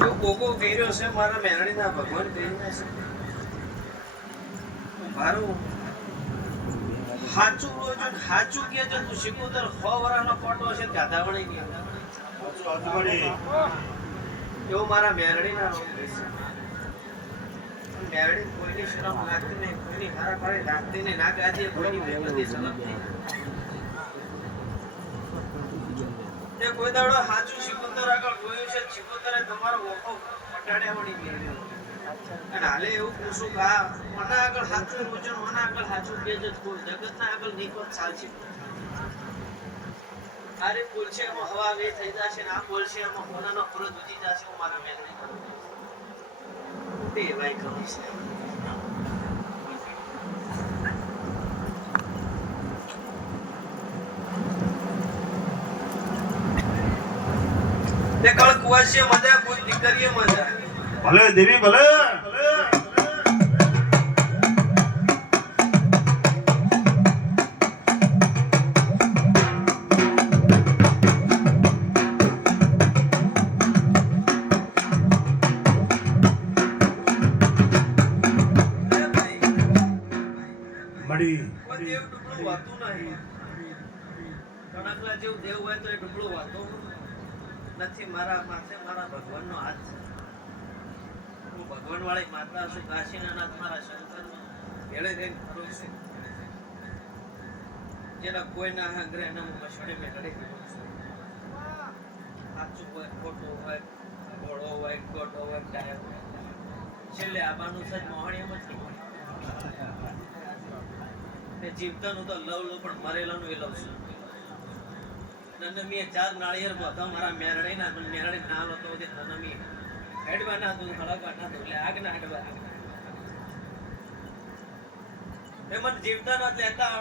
જો કોકો કર્યો છે મારા મેરડીના ભગવાન કહીને છે મારું હાચું રોજ હાચું કે છે તું શિકોતર 100 વરાનો કોટો છે ગાધા વણી કે એવો મારા મેરડીના રોગ છે મેરડી કોઈની શરમ લાગતી નહીં કોઈની હારા પાડી લાગતી નહીં ના ગાજી કોઈની વેગતી સલમતી તે કોઈ દાડો હાચું શિકોતર આગળ ગોયું છે શિકોતરે તમારો ઓખો પટાડ્યા વણી ગયો અને હાલે એવું પૂછું કે મને આગળ હાચું રોજન મને આગળ હાચું કે જ કોઈ જગતના આગળ નીકો ચાલશે આરે બોલશે એમાં હવા વે થઈ જશે ને આ બોલશે એમાં હોનાનો પૂરો દૂધી જશે હું મારા મેલડી તે ભાઈ કહું છે તે કળ કુવાસીએ મજા કોઈ દીકરીએ મજા ભલે દેવી ભલે મળી દેવ ડુબળું વાતું નહીં કણકલા જેવું દેવ હોય તો એ ડુબળું વાતો નથી મારા માથે મારા ભગવાનનો હાથ છે હું ભગવાન વાળી માતા છું કાશીના નાથ મારા શંકર ભેળે રહીને ફરું છું જેના કોઈ ના હંગરે એને હું મસડે મેળડી કરું છું સાચું હોય ખોટું હોય ઘોડો હોય ગોટો હોય ડાયો હોય છેલ્લે આબાનું સજ મોહણીયમ જ નહીં જીવતાનું તો લવ લો પણ મરેલાનું એ લવ છું નનમી 4 નાળિયેર બધા મારા મેરડીના મેરડી નામ હતો તે નનમી હેડવાના તું હળગવાના તું એટલે આગના હેડવા એ મને જીવતા ન લેતા